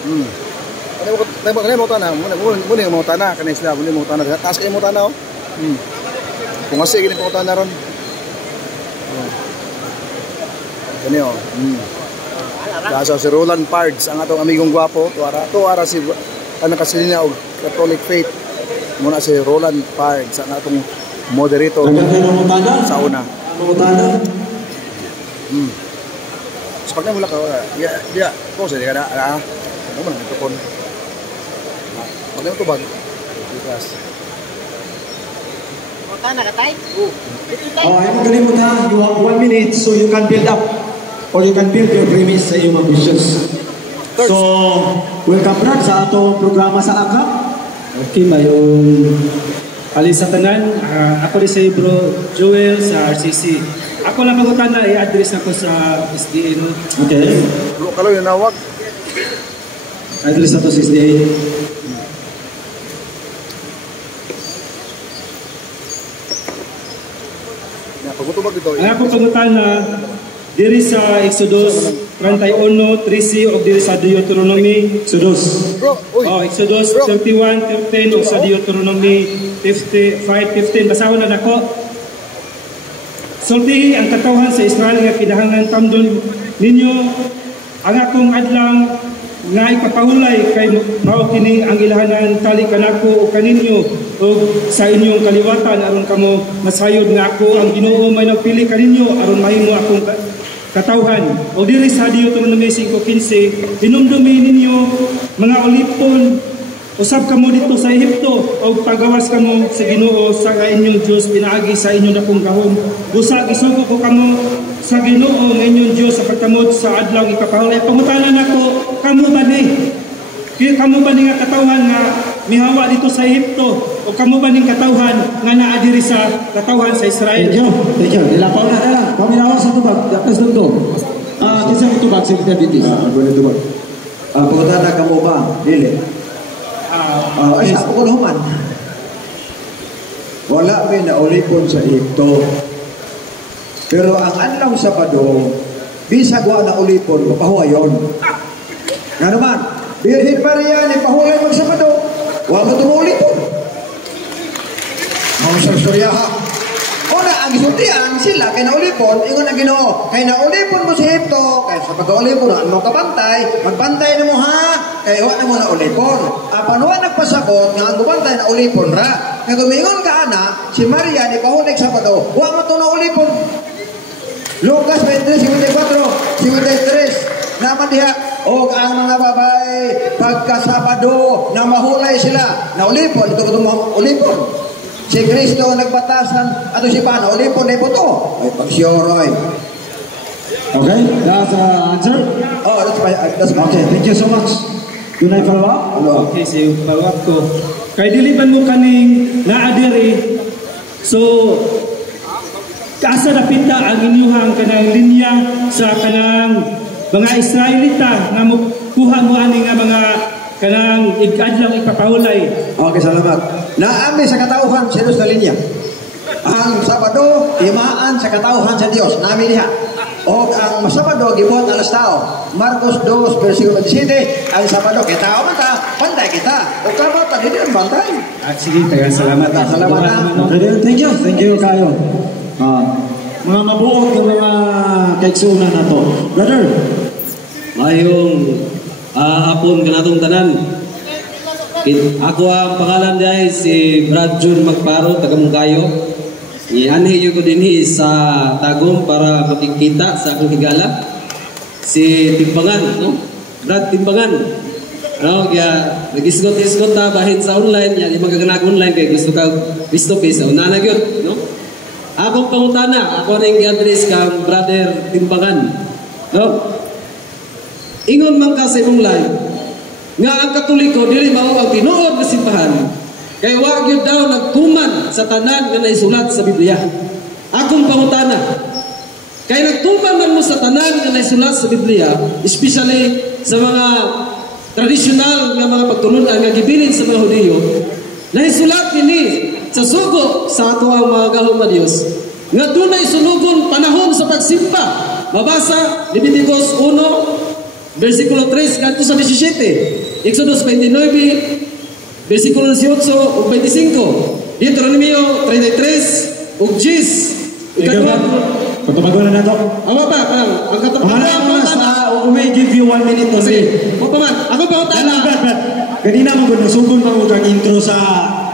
Kanay mo tanah, muna yung mga tanah, kanay sila, muna yung mga tanah. Taas kayo mga tanah, oh. Kung kasi gini mga tanah ron. Ganyan, oh. Kasa si Roland Pards, ang atong amigong gwapo. Tuara si, kasilina o Catholic Faith. Muna si Roland Pards, ang atong moderator sa una. So pag mula ka, kung saan ka na, ano man, ito kon. Pag mo tubag, ikas. Tana ka tayo? Ay magkalimutan, you have 1 minute so you can build up or you can build your premise sa iyong ambitions. So, welcome Brad sa atong programa sa AKAP. Okay, mayong alis sa tanan. Ako rin sa Bro Joel sa RCC. Ako lang magutan na i-address ako sa SDA. Okay. Kalau yung nawag. Address na to sa SDA. Ang akong pangutan na diri sa Exodus 31:13 o diri sa Deuteronomy Exodus 31:13 o sa Deuteronomy 5:15 basahon na nako. Sulti ang katawhan sa Israel nga kinahanglan tamdon ninyo ang akong adlang nga ipapahulay kay mao kini ang ilahanan tali kanako o kaninyo o sa inyong kaliwatan aron kamo masayod nga ako ang Ginoo may nagpili kaninyo aron mahimo akong katawhan. O diri sa Deuteronomy 5:15 hinumdumi ninyo mga ulipon usab kamo dito sa Ehipto o pagawas kamo sa Ginoo sa inyong Dios pinaagi sa inyong dakong gahom. Busa gisugo ko kamo sa Ginoo nga inyong Dios sa pagtamod sa adlaw ipapahulay. Pangutanan nako kamo ba ni? Kamo ba ni nga katawhan nga mihawa dito sa Ehipto o kamo ba ning katawhan nga naa diri sa katawhan sa Israel? Thank you. Dilapaw na dala. Paminawa sa tubag. Dapas dito. Kinsa mo tubag sa kita bitis? Ano tubag? Pangutanan kamo ba? Dili. Ay, ako ko naman. Wala may naulipon sa Ehipto. Pero ang anlaw Sabado, bisag wa na ulipon, mapahuayon. Nga naman, Birhen Maria ni pahulay mag-Sabado, wa mo tumulipon. Mga sursuryaha. Una, ang isultian sila kay naulipon, ingon ang Ginoo, kay naulipon mo sa Ehipto, kay sa pag-ulipon, ano ka bantay, magbantay na mo ha, kay wa na mo na ulipon. Apanuwa nagpasakot, nga ang gubantay na ulipon ra. Nga gumingon ka na, si Maria ni pahulay Sabado, wa mo to na ulipon. Lucas 23:54, 53, naman diha, o ang mga babae, pagka-Sabado, na mahulay sila, na ulipon, ito ko ulipon. Si Kristo nagbatasan, ato si Pano, ulipon na ito. Ay, pagsiyoroy. Okay, that's the answer? Oh, that's my okay, thank you so much. Yun ay follow up? Okay, so yung follow up ko. Kay diliban mo kaning naadiri, so, kaasa na pinta ang inyuhang kanang linya sa kanang mga Israelita nga kuha mo ani nga mga kanang adlaw ipapahulay. Okay, salamat. Naami sa katauhan sa Diyos na linya. Ang Sabado, imaan sa katauhan sa Diyos. Naami diha. O ang Sabado, gibuhat alas tao. Marcos 2, versikulo 17, ang Sabado, kita tao man ta, pantay kita. O kabat, hindi ang bantay. At sige, tayo salamat. Salamat na. Thank you kayo. Mga mabuot ng mga kaiksunan na to. Brother, mayong hapon kanatong tanan. Ako ang pangalan dahil si Brad Jun Magparo, taga Mungkayo. Ianhi ko din sa Tagum para makikita sa akong higala. Si Timbangan, no? Brad Timbangan. No, kaya nag-isgot ta bahin sa online, yan yung magaganag online kay gusto ka face-to-face. Una na yun, no? Akong pangutana, ako rin i-address kang Brother Timbangan. No? Ingon man ka sa imong live, nga ang Katoliko, dili mao ang tinuod na simbahan, kay wag yun daw nagtuman sa tanan nga naisulat sa Biblia. Akong pangutana, kay nagtuman man mo sa tanan nga naisulat sa Biblia, especially sa mga tradisyonal nga mga pagtulunan nga gibilin sa mga Hudiyo, naisulat kini sa sugo sa ato ang mga gahom na Dios nga dunay sunugon panahon sa pagsimba. Mabasa Leviticus 1 versikulo 3 kanto sa 17. Exodus 29, versikulo 18 ug 25. Deuteronomio 33 ug 10. Ikadua, Pagkabago na nato. awa ba? Ang Pangalan sa, we may give you 1 minute only. Sige, mo pa man. Ako pa utana. Brad. Ganina mo gud nasugod pa mo kang intro sa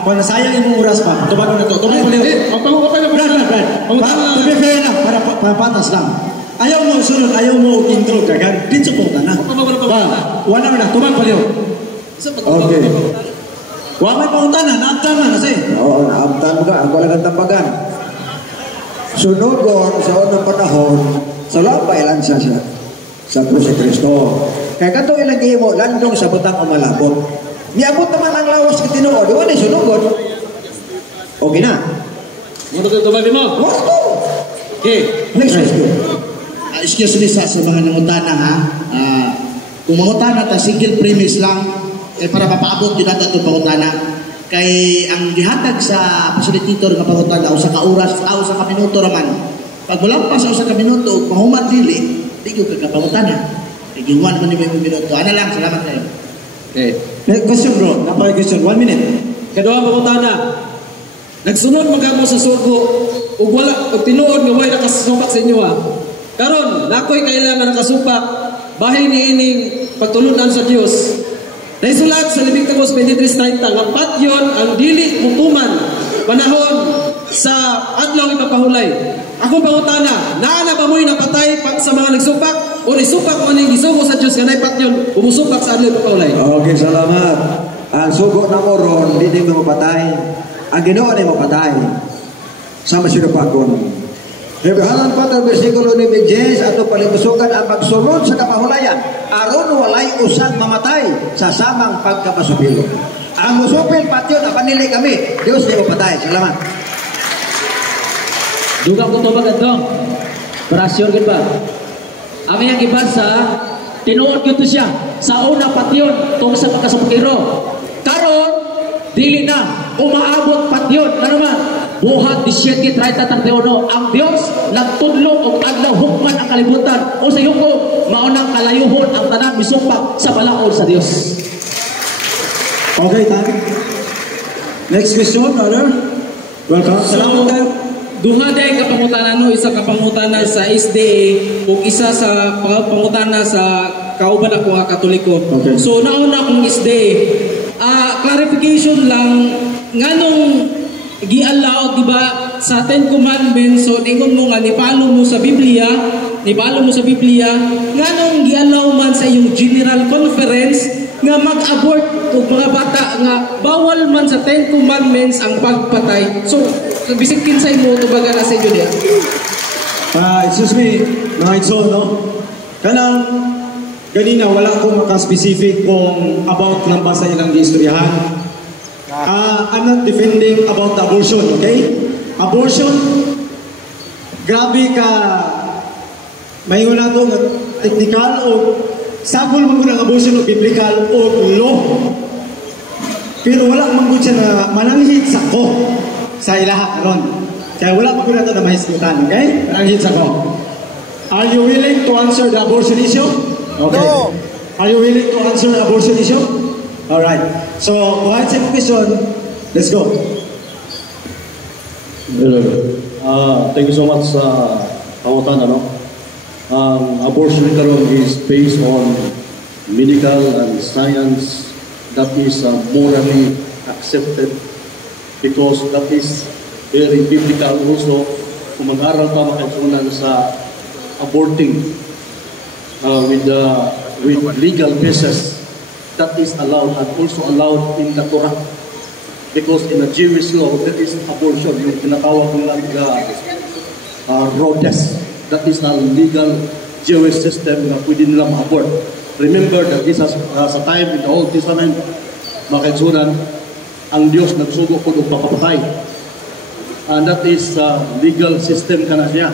kung nasayang imong oras pa. Pagkabago na to. Tumay mo liyo. Ang panguha pa na Brad. To be fair lang, para patas lang. Ayaw mo sunod, ayaw mo intro kagad. Din sa punta na. Wala na, tumag pa liyo. Okay. Wa may pautana, naabtan na kasi. Oo, naabtan mo ka. Ako lang ang tambagan. Sunugon sa unang panahon, sa lapay lang siya sa krus si Kristo. Kaya kanto ilang gihimo, landong sa butang umalabot. Niabot naman ang lawas ng Tinoo. Di ba na sunugon? Okay na. Mo to tumabi mo. What to? Okay. Next question. Excuse me sa mga nangutana ha. Kung mangutana ta single premise lang para mapaabot yun natin itong pangutana. Kay ang gihatag sa facilitator nga pangutana usa ka oras usa ka minuto raman. Pag mulampas sa usa ka minuto ug mahuman dili, di gyud ka pangutana. Kay ginwan man ni mo minuto. Ana lang, salamat kayo. Okay. Next question bro, napay question, 1 minute. Kadua pangutana. Nagsunod magamo sa sugo ug wala ug tinuod nga way nakasupak sa inyo ha. Karon, nakoy kailangan nakasupak bahin niining pagtulunan sa Dios. Naisulat sa Leviticus 23:30 nga patyon ang dili mutuman panahon sa adlaw ipapahulay. Akong pangutana, naa na ba mo'y napatay sa mga nagsupak o nisupak mo ning gisugo sa Dios nga nay patyon umusupak sa adlaw ipapahulay? Okay, salamat. Ang sugo ng oron, hindi mo mapatay. Ang Ginoo ay mapatay. Sama sinupakon. Hebrahanan 4 versikulo 9 ato palibusugan ang magsulod sa kapahulayan aron walay usang mamatay sa samang pagkapasupilo. Ang musupil patyon apanili kami. Dios di mapatay. Salamat. Dugang ko to ba gadong? Parasyon gid ba? Ami ang ibasa tinuod gyud siya sa una patyon tungod sa pagkasupilo. Karon dili na umaabot patyon ano man. Buhat 17:31 ang Dios nagtudlo og adlaw hukman ang kalibutan o sa yuko maunang kalayuhon ang tanan misumpak sa balaod sa Dios. Okay, time. Next question, brother. Welcome. Salamat tayo. Duha day kapangutanan no, isa kapangutanan sa SDA ug isa sa pangutana sa kauban ako nga Katoliko. Okay. So nauna akong SDA. Clarification lang nganong gi-allow diba sa 10 commandments so ingon mo nga nipalo mo sa Biblia nganong gi-allow man sa iyong general conference nga mag-abort og mga bata nga bawal man sa 10 commandments ang pagpatay. So bisig kinsay mo tubaga na sa inyo diya. Excuse me, mga idol, no? Kanang ganina wala akong maka-specific kung about lang ba sa ilang giistoryahan. I'm not defending about the abortion, okay? Abortion, grabe ka, may una ito nga technical o sagol mo ng abortion o biblical o law. Pero wala manggut siya na mananghit sa ko sa ilaha karon. Kaya wala manggut na ito na mahiskutan, okay? Mananghit sa ko. Are you willing to answer the abortion issue? Okay. No. Are you willing to answer the abortion issue? Alright. So, buhat sa question, let's go. Thank you so much sa pangutan, ano? Abortion karon is based on medical and science that is morally accepted because that is very biblical also. Kung mag-aral pa makasunan sa aborting with legal basis, that is allowed and also allowed in the Torah. Because in the Jewish law, there is abortion, yung tinatawag ng Rhodes. That is a legal Jewish system na pwede nila ma-abort. Remember that this is sa time in the Old Testament, mga kaitsunan, ang Diyos nagsugo po ng papapatay. And that is legal system ka na siya.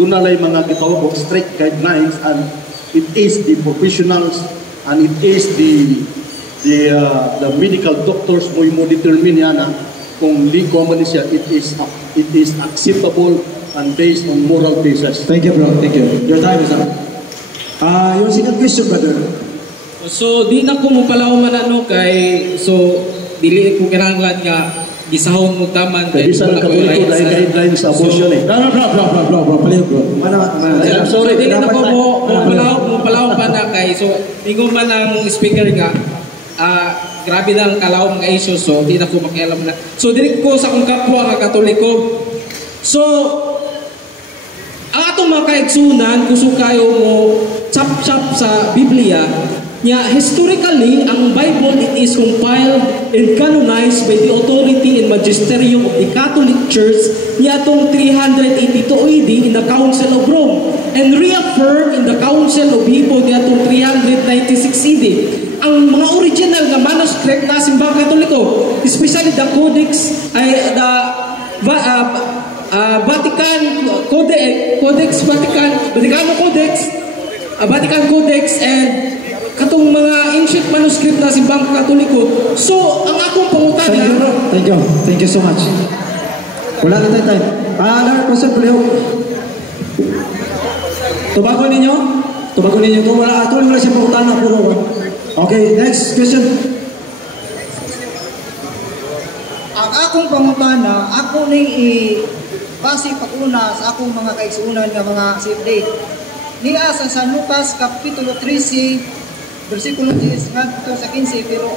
Doon na lang mga kitawag o strict guidelines and it is the professionals and it is the medical doctors mo determine yan kung legal man siya, it is acceptable and based on moral basis. Thank you, bro. Thank you. Your time is up. Yung second question, brother. So di na ko mo palaw man ano kay so dili ko kinahanglan nga gisahon mo taman Kaya isa ng Katoliko dahil guideline sa abortion eh. No, bro, palihog, bro. I'm sorry, dili na ko mo palaw pa na kay so ingon man ang speaker nga grabe na ang kalawom nga issue so di na ko makialam na. So dili ko sa akong kapwa nga Katoliko. So ang atong mga kaigsunan gusto kayo mo chap-chap sa Biblia nya historically ang Bible it is compiled and canonized by the authority and magisterium of the Catholic Church nya atong 382 AD in the Council of Rome and reaffirmed in the Council of Hippo nya atong 396 AD. Ang mga original nga manuscript na simbang Katoliko, especially the Codex ay the Vatican Codex and katong mga ancient manuscript na simbang Katoliko. So, ang akong pangutana... Thank you so much. Wala na tayo time. Another question, palihog. Tubago ninyo? Kung wala siya pangutana, puro. Okay, next question. Ang akong pangutana, ako ni base pag-una sa akong mga kaigsunan nga mga CFD. Niya sa San Lucas Kapitulo 13 versikulo 10 ngadto sa 15 pero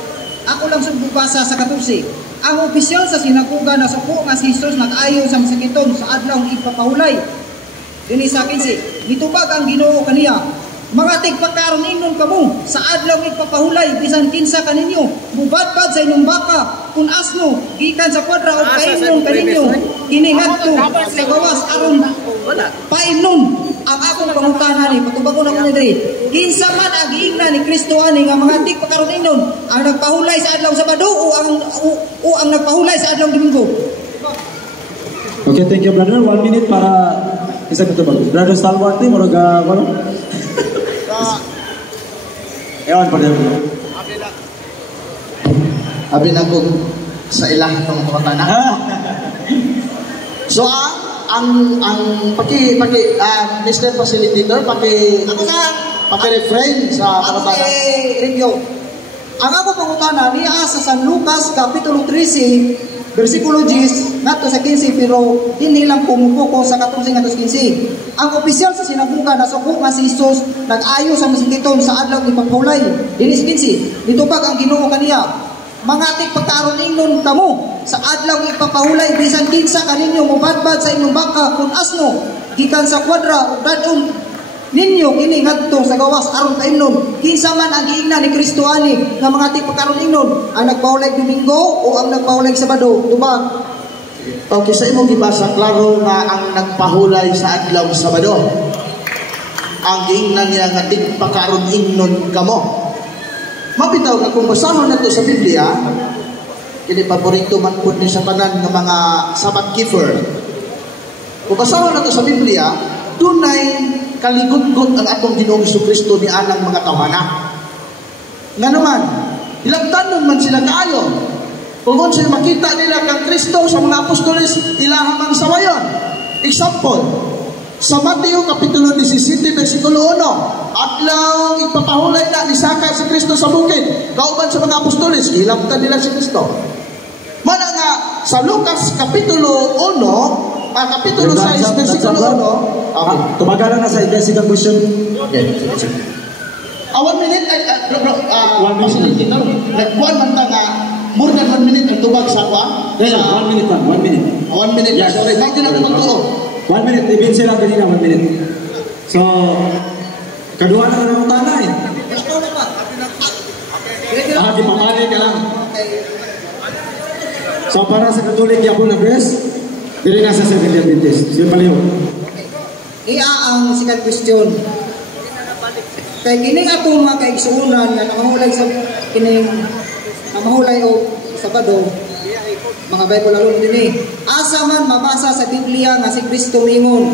ako lang sugbasa sa 14. Ang opisyal sa sinagoga na suko nga si Jesus nag-ayo sa masakiton sa adlaw ipapahulay. Dinhi sa 15, mitubag ang Ginoo kaniya. Mga tigpakaron ingnon kamo sa adlaw ipapahulay bisan kinsa kaninyo mubadbad sa inyong baka kun asno gikan sa kwadra o paimnon kaninyo kini ngadto sa gawas aron paimnon. Ang akong pangutana ni patubagon ako ni diri kinsa man ang giingna ni Kristo ani nga mga tigpakaron ingnon ang nagpahulay sa adlaw Sabado o ang nagpahulay sa adlaw Domingo. Okay, thank you, brother. 1 minute para isa ko tubag. Brother Stalwart ni murag ano? Ewan pa rin. Abi na ko sa ilang itong pangutana. So, ang Mr. Facilitator, paki-refrain sa pangutana. Review. Ang ako pangutana niya sa San Lucas Kapitulo 13 versikulo 10 ngadto sa 15 pero dinhi lang pumupuko sa 14 ngadto sa 15. Ang opisyal sa sinagoga na suko nga si Jesus nag-ayo sa masakiton sa adlaw ipapahulay. Dinhi sa 15. Ditubag ang Ginoo kaniya. Mga tigpakaron ingnon kamo sa adlaw ipapahulay bisan kinsa kaninyo mobadbad sa inyong baka kun asno gikan sa kwadra ug dadon ninyo kini ngadto sa gawas aron paimnon kinsa man ang giingna ni Kristo ani nga mga tigpakaron ingnon ang nagpahulay Domingo o ang nagpahulay Sabado tubag. Okay, sa imong gibasa klaro nga ang nagpahulay sa adlaw Sabado ang giingna niya nga tigpakaron ingnon kamo. Mabitaw nga kung basahon nato sa Biblia kini paborito man pud ni sa tanan nga mga Sabbath keeper. Kung basahon nato sa Biblia dunay kaligod-god ang atong Ginoong Jesucristo ni anang mga tawana. Nga naman, ilang tanon man sila kaayo. Kung sila makita nila kang Kristo sa mga apostoles, ilahamang sawayon. Example, sa Mateo Kapitulo 17, versikulo 1, adlaw ipapahulay na ni Saka si Kristo sa bukid. Kauban sa mga apostoles, ilamtan nila si Kristo. Mana nga, sa Lucas Kapitulo 1, Kapitulo 6, versikulo 1. Okay. Tumagalan na sa second question. Okay. 1 minute, bro, 1 minute. Nagkuhan man ta nga, more than 1 minute ang tubag sa kwa? 1 minute lang, 1 minute. 1 minute, yes. Sorry, bakit na magtuo? 1 minute, ibin sila kanina, 1 minute. So, kaduha na ng utana eh. Di pamali ka lang. So, para sa Katolik, yapon na press, dili na sa Seventh-day Adventist. Sige paliho. Iya ang second question. Kay kining atong mga kaigsuonan nga namahulay sa kining namahulay o Sabado, mga Bible alone dinhi. Asa man mabasa sa Biblia nga si Kristo mingon,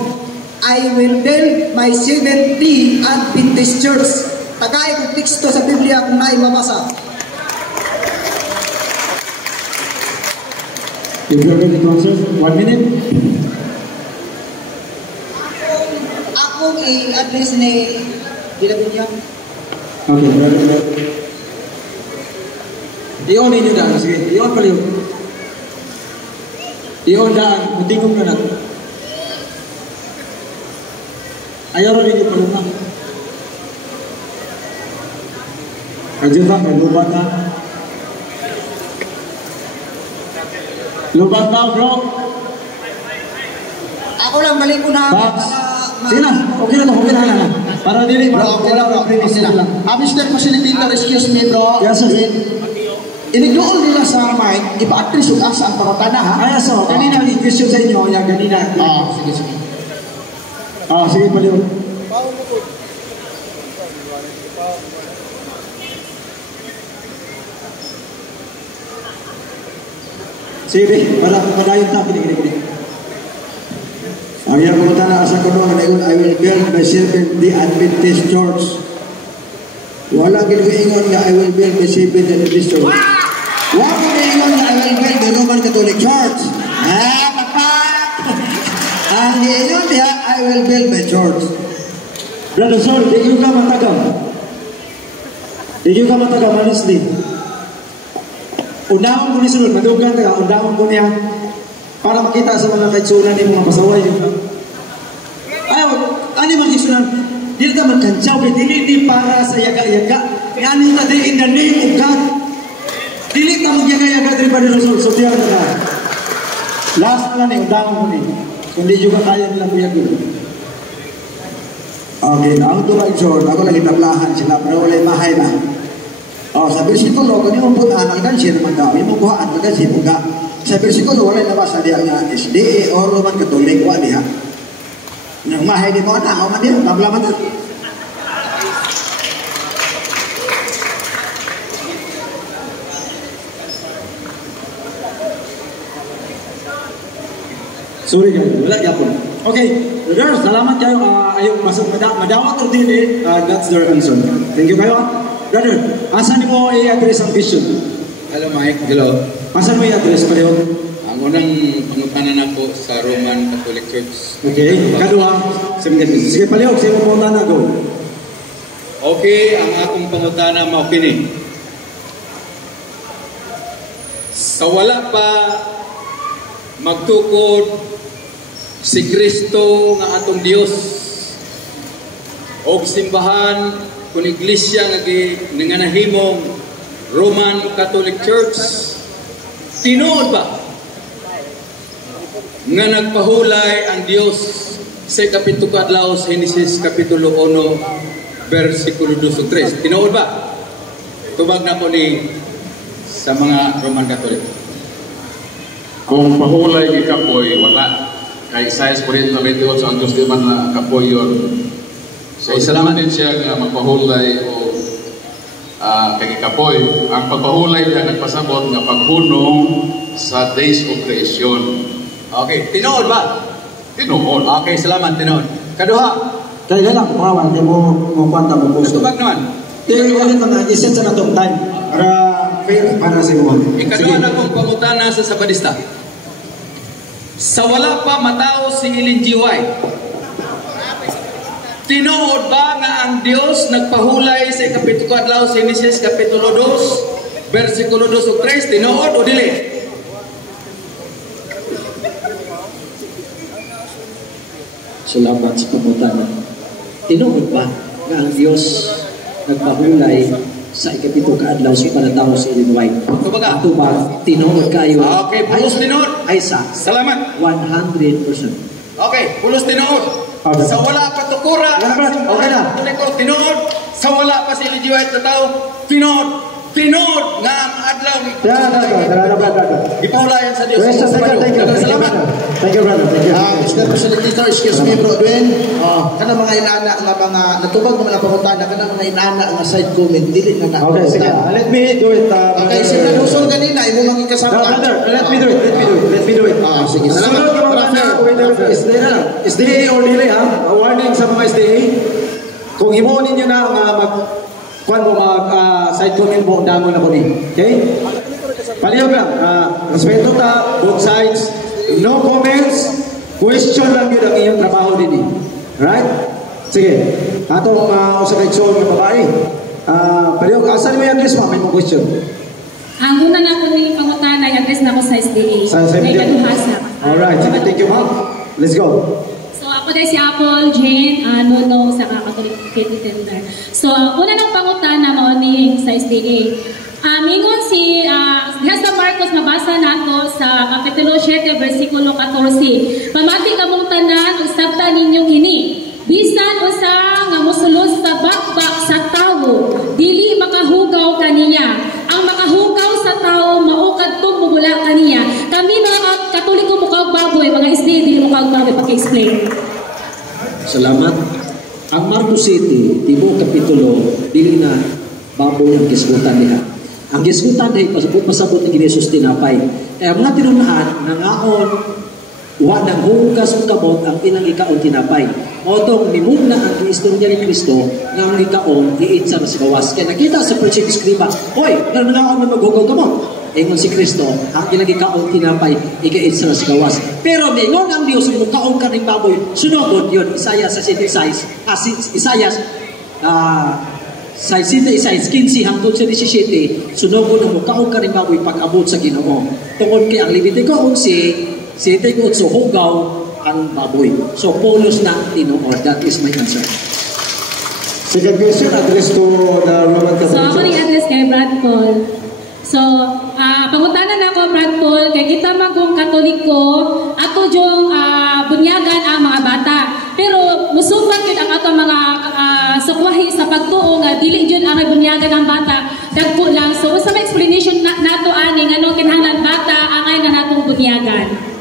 I will build my Seventh-day Adventist Church. Tagay kong teksto sa Biblia kung naay mabasa. If you're ready to answer, 1 minute. Akong i-address ni Gilabin niya. Okay, brother. Iyon ninyo daan. Sige, iyon pala yun. Iyon daan. Matingog na natin. Ayaw rin ninyo pala na. Kadyo ka, may lubat na. Lubat na, bro. Ako lang, balik ko na. Box. Sige na, okay na to, okay na. Para dili, Bro, okay lang, bro. Okay lang. Mr. Facilitator, excuse me, bro. Yes, sir. Inignoon nila sa mic, ipa-address yung asa ang pangutana, ha? Ay, so, kanina, i-question sa inyo, yan, kanina. Sige. Sige, paliw. Sige, para padayon ta, kini. Ang iyang pangutana asa ko noon, I will build myself in the Adventist Church. Wala ginuingon nga I will build myself in the Adventist Church. Wala ginuingon nga I will build the Roman Catholic Church. Ang giingon niya, I will build my church. Brother Sol, di ka matagam. Honestly. Undahon ko ni Sulod, madugan ka, undahon ko niya para makita sa mga kaitsunan ni mga pasaway yun. Ayaw, ano yung makisunan? Dili ka magkantsaw, dili para sa yaga-yaga. Ano na di in the name of God. Dili ka magyaga-yaga din pa ni Rasul. So, diyan na. Last na ni, undahon ko ni. Kung di juga kaya nilang buyag yun. Okay, ang tulad John, ako lagi tablahan sila, pero wala mahay na. Sa bersikulo, kung yung putaan, ang gansin naman daw, yung buhaan, ang gansin mo ka. Sa bersikulo, wala nabasa diya nga SDA o Roman Catholic, wala diya. Nang mahay di mo, ako man diya, tablaman diya. Sorry guys, wala yapon. Okay, brothers, salamat kayo. Ayaw masuk madawat or dili, that's their answer. Thank you kayo. Brother, asan mo i-address ang vision? Hello Mike, hello. Asan mo i-address pareho? Ang unang pangutanan ako sa Roman Catholic Church. Okay, kadua. Sige pareho, sige mo na go. Okay, ang akong pangutana mao kini. Sa wala pa magtukod si Kristo nga atong Dios og simbahan kung iglesia nga nanganahimong Roman Catholic Church, tinuod ba nga nagpahulay ang Dios sa kapitulo kadlaw sa Genesis kapitulo 1 versikulo 2 o 3? Tinuod ba? Tubag na ko ni sa mga Roman Catholic. Kung pahulay ni kapoy, wala. Kay Isaiah 48 ang Diyos di man na kapoy yun. So, salamat din siya nga magpahulay o kay kapoy. Ang pagpahulay niya nagpasabot nga paghunong sa days of creation. Okay, tinuod ba? Tinuod. Okay, salamat, tinuod. Kaduha. Kaya lang, kawan, di mo kwanta mo posto. Tubag naman. Di ulit na iset sa natong time para fair para sa iwan. Ikaduha na kong pangutana sa Sabadista. Sa wala pa matao si Ellen G. White, tinuod ba nga ang Dios nagpahulay sa kapitulo adlaw sa Genesis kapitulo 2 versikulo 2 o 3? Tinuod o dili? Salamat sa pangutana. Tinuod ba nga ang Dios nagpahulay sa ikapito kaadlaw sa panataw sa Ellen White? Ato ba tinuod kayo? Okay, pulos tinuod. Ay sa. Salamat. 100%. Okay, pulos tinuod. Sa wala pa tukura, okay na. Tinuod. Sa wala pa si Ellen G. White na tao, tinuod. Tinuod nga ang adlaw. Ipahulayan sa Dios. Thank you. Salamat. Thank you, brother. Thank you. Mr. Facilitator, excuse me, bro, Dwayne. Kana mga inana nga mga natubag mga pangutana, kana mga inana nga side comment dili na na. Okay, sige. Let me do it. Okay, sila Luzon kanina, imo mang ikasama. Brother, let me do it. Sige. Salamat ko mga whether SDA or dili ha. A warning sa mga SDA. Kung imo ninyo na kuan mo side comment mo damo na ko ni. Okay? Palihog lang. Respeto ta both sides. No comments. Question lang yun ang iyong trabaho din. Right? Sige, atong usa ka igsoon nga babae. Pero asan mo yung address mo? May mo question. Ang una na ko ni pangutana, i-address na ko sa SDA. Sa SDA? Alright, sige, thank you ma'am. Let's go. So ako din si Apple, Jane, Nono, sa Catholic Faith Defender. So una ng pangutana mo ni sa SDA. Ingon si diha sa Marcos, mabasa nato sa Kapitulo 7, versikulo 14. Pamati kamong tanan, usabta ninyo kini. Bisan usa nga mosulos sa bakbak sa tawo, dili makahugaw kaniya. Ang makahugaw sa tawo mao kadtong mugula kaniya. Kami mga Katoliko mukaog baboy, mga SDA dili mukaog baboy, paki-explain. Salamat. Ang Marcos City, Tibo Kapitulo, dili na baboy ang gisgutan niya. Ang gisgutan ay pasabot ni Jesus tinapay. Kaya mga tinunaan, nangaon, wa nang hugas o kamot ang ilang ikaon tinapay. Otong nimugna ang istorya ni Kristo nga ang ikaon iitsa na sa gawas. Kaya nakita sa Persian Scriba, hoy, nananaon na maghugaw kamot. Ingon si Kristo, ang ilang ikaon tinapay, ika-itsa na sa gawas. Pero mingon ang Diyos, kung kaon ka ng baboy, sunod yun, Isaiah sa 76, Isaiah, sa 15 hangtod sa 17, sunod ang mukaon ka ng baboy pag-abot sa Ginoo. Tungkol kay ang Levitico 11, 7-8 hugaw ang baboy. So, polos na tinuod. That is my answer. Second question, address to the Roman Catholic Church. So, ako ni-address kay Brad Paul. So, pangutanan ako, Brad Paul, kay kita magong Katoliko, ato yung bunyagan ang mga bata. Pero, musubat yun ang ato mga sukwahi sa pagtuo nga, dili yun ang bunyagan ang bata, dagpo lang. So, sa explanation nato ani, nga nung kinahanglan bata, angay na natong bunyagan.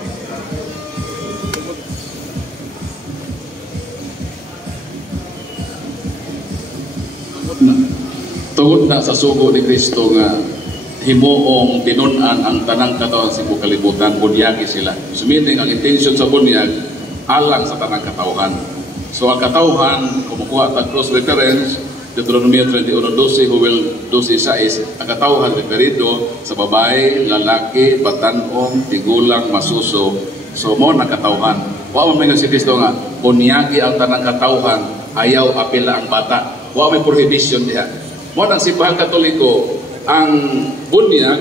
Tungod na sa sugo ni Kristo nga himuong tinun-an ang tanang katawan sa kalibutan, bunyagi sila. So meaning ang intention sa bunyag alang sa tanang katawhan. So ang katawhan, kumukuha tag cross reference, Deuteronomy 21:12, who will do siya is ang katawhan referido sa babae, lalaki, batanon, tigulang, masuso. So mo na katawhan. Wa man si Kristo nga bunyagi ang tanang katawhan, ayaw apila ang bata. Wa may prohibition diha. Mo nang simbahang Katoliko ang bunyag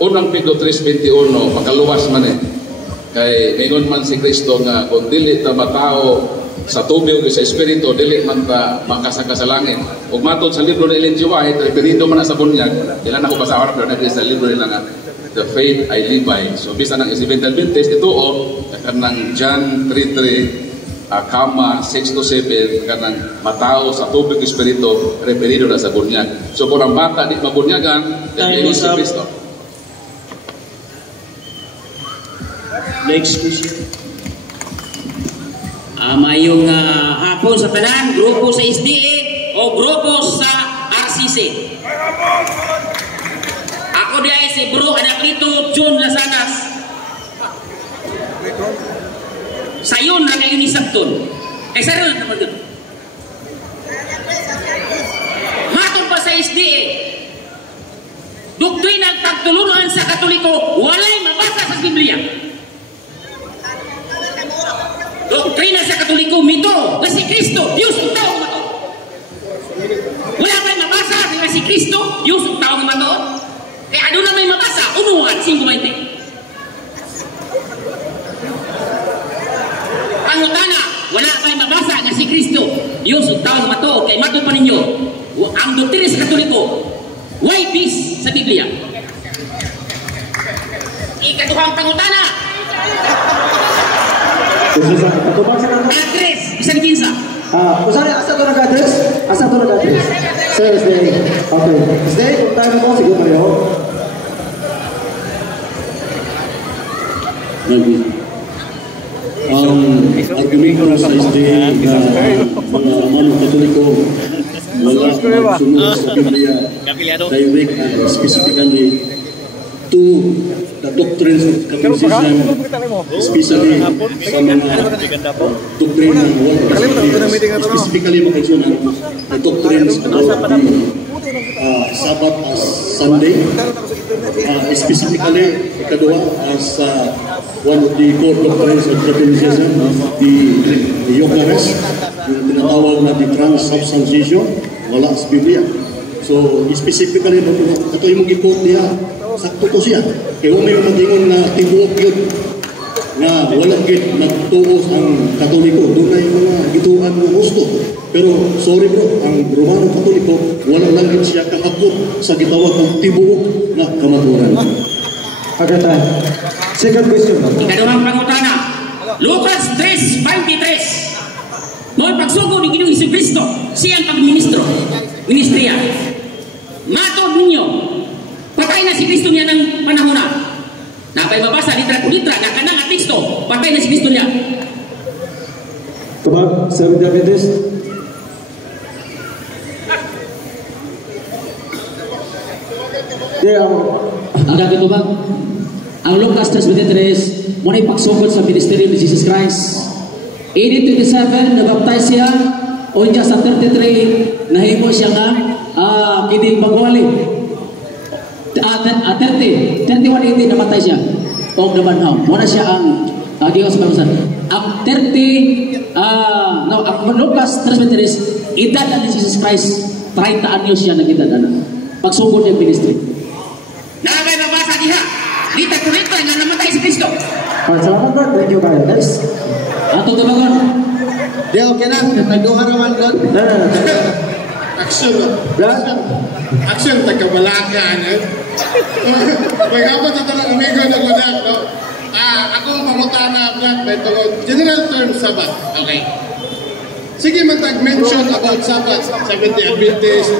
unang Pedro 3:21 pakaluwas man kay ngayon man si Kristo nga kung dili ta matao sa tubig o sa espiritu dili man ta makasaka sa langit ug matod sa libro ni Ellen G. White referido man sa bunyag ila na ko basahan pero na sa libro nila nga The Faith I Live By. So bisan ang Isibel Adventist ituo kanang John 3:3 kama 6-7 kanang matao sa tubig espiritu referido na sa bunyag. So kung ang bata di mabunyagan, then si Kristo. Next question. Mayong hapon sa tanan, grupo sa SDA o grupo sa RCC. Ako di ay si Bro Anaklito John Lasanas. Sayon na kayo ni Sabton. Saril naman yun. Matong pa sa SDA. Doktrinang pagtulungan sa Katoliko, walay mabasa sa Biblia. Doktrina sa Katoliko, mito, na si Kristo, Diyos ang tao mato. Wala may mabasa na si Kristo, Diyos ang tao mato. Kaya ano na may mabasa, unuhan, 5:20. Pangutana, wala kayo mabasa nga si Kristo, Diyos ang tao mato. Kaya mato pa ninyo, ang doktrina sa Katoliko, why peace sa Biblia? Ikaduhang pangutana. Address, isang kinsa. Usari, asa to nag-address? Asa to nag-address? Sa SDA. Okay. SDA, kung tayo mo, sige tayo. Argumento sa SDA na mga manong Katoliko wala sunod sa Biblia direct and specifically to the doctrines of Catholicism, especially sa mga doctrine ng specifically makikisunan the doctrines about the Sabbath as Sunday, specifically ikaduha as one of the core doctrines of Catholicism, the Eucharist, ginatawag na transubstantiation, wala sa Biblia. So, specifically, ito yung gipot niya, sakto to siya. Kaya may matingon na tibuok yun, na walang git nagtuos ang Katoliko. Doon na yung mga gituan ng gusto. Pero, sorry bro, ang Romano Katoliko, walang lang siya kahapot sa gitawag ng tibuok na kamaturan. Okay, tayo. Second question. Ikaduhang pangutana, Lucas 3:23. Noong pagsugo ni Ginoong Jesucristo, siyang pagministro, ministriya. Matod ninyo, patay na si Kristo niya ng panahon na. Napay mabasa, litra-litra, na kanang teksto, patay na si Kristo niya. Tubag, 7 Adventist. Ang gatutubag, ang Lucas 3:23, muna ipagsugod sa ministeryo ni Jesus Christ. 18:27, nabaptize siya. Unya sa 33, nahimo siya nga kining magwali. 31:18, namatay siya. O nabanhaw. Muna siya ang Diyos parusan. Ang 30, ang Lucas 3:23, edad ni Jesus Christ, 30 anyos siya nag-edad. Pagsugod ng ministry. Nakabay mabasa diha. Litra-litra nga namatay si Kristo. Salamat bro, thank you kayo. Next. Atong tubagon. Di, okay na. Nagduha naman doon. Action. Action, taga-Malaka. May kapag sa talang amigo na gunak, no? Akong pamutana, Brad, may tungod. General term, Sabat. Okay. Sige, mag-mention about Sabat. 70 Adventist,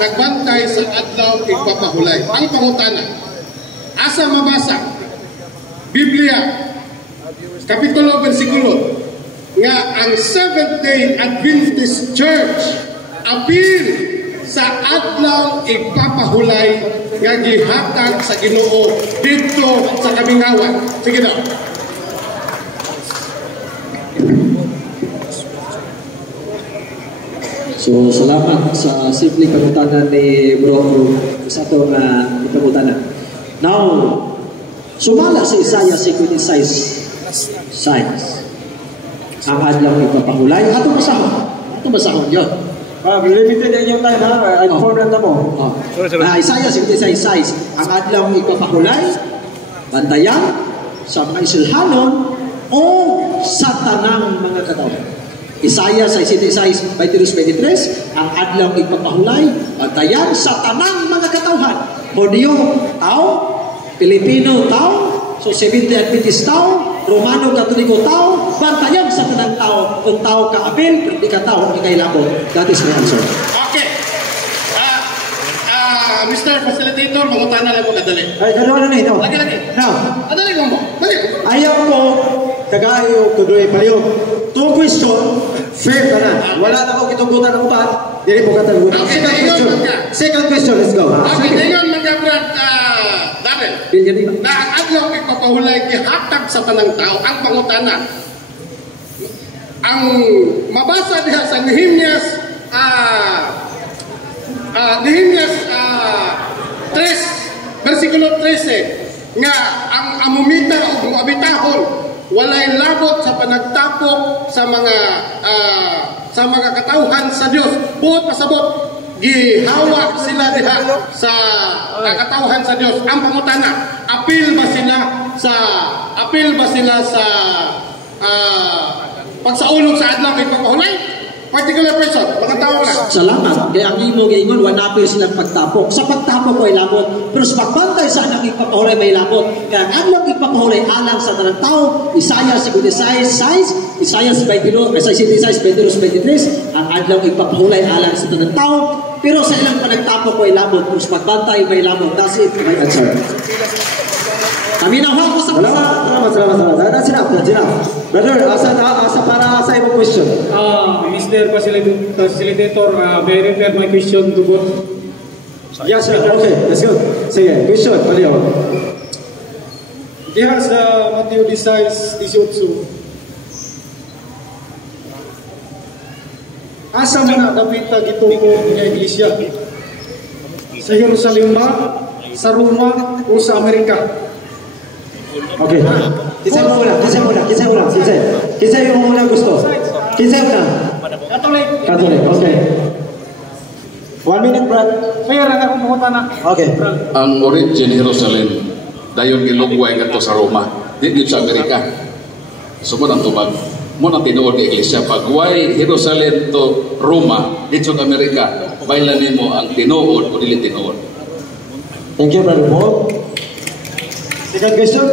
nagbantay sa adlaw, igpapahulay. Ang pamutana, asa mabasa, Biblia, Kapitulo, versikulo, nga ang Seventh-day Adventist Church appeal sa adlaw igpapahulay nga gihatag sa Ginoo dito sa Kamingawan. Sige na. So, salamat sa simpleng pagkutanan ni Bro sa itong pagkutanan. Now, sumala sa Isaiah 56 science. Ang adlaw ipapahulay. Ato basahon yun. Limited na yung time ha. Inform lang na mo. Isaiah 56 ang adlaw ipapahulay, bantayan sa mga isulhanon o sa tanang mga katawhan. Isaiah 56, 23, ang adlaw ipapahulay, bantayan sa tanang mga katawhan. Hodyo, tao, Pilipino, tao, so 70 Adventist tao, Romano Katoliko tao, bantayan sa tanang tao. Kung tao ka apel, hindi ka tao, hindi kayo labot. That is my answer. Okay. Mr. Facilitator, mangutana lang mo kadali. Ay, gano'n na ito. Lagi. Now, Adali mo mo. ayaw mo, kagayo, tuloy paliyo. 2 question, fair ka na. Wala na ko kitugutan ng upat, hindi po katagutan. Second question, let's go. Okay, ngayon mga Brad, Darren, na ang adlaw ipapahulay gihatag sa tanang tao ang pangutana. Ang mabasa diha sa Nehemias 3, versikulo 13, nga ang amumita o abitahon walay labot sa panagtapok sa mga katawhan sa Dios. Buot pasabot gihawa sila diha sa katawhan sa Dios. Ang pangutana, apil ba sila sa pagsaulog sa adlaw ipapahulay? Particular person, mga tao lang. Salamat. Kaya ang imo giingon, wanapil silang pagtapok. Sa pagtapok ko ay labot. Pero sa pagbantay sa anang ipapahulay may labot. Kaya ang anang ipapahulay alang sa tanang tao, Isaiah 56, Isaiah 23, ang adlaw ipapahulay alang sa tanang tao. Pero sa ilang panagtapok ko ay labot. Pero sa pagbantay may labot. That's it, my answer. Kami na ako sa Salamat. That's enough. Brother, asa para sa ibang question. Mr. Facilitator, may refer my question to both. Yes, sir. Okay, let's go. Sige, question, paliyo. Diha sa Mateo 16:18. Asa man na dapita gituko nga iglesia? Sa Jerusalem ba? Sa Roma o sa Amerika? Okay. Kinsa yung una gusto? Kinsa una? Catholic. Catholic, okay. 1 minute, Brad. Fair ang akong pangutana. Okay. Ang origin Jerusalem, dayon gilugway nga sa Roma. Dito sa Amerika. Sumod ang tubag. Muna tinuod ng iglesia. Pagway Jerusalem to Roma, dito sa Amerika, bailanin mo ang tinuod o dili tinuod. Thank you, Brother Paul. Second question?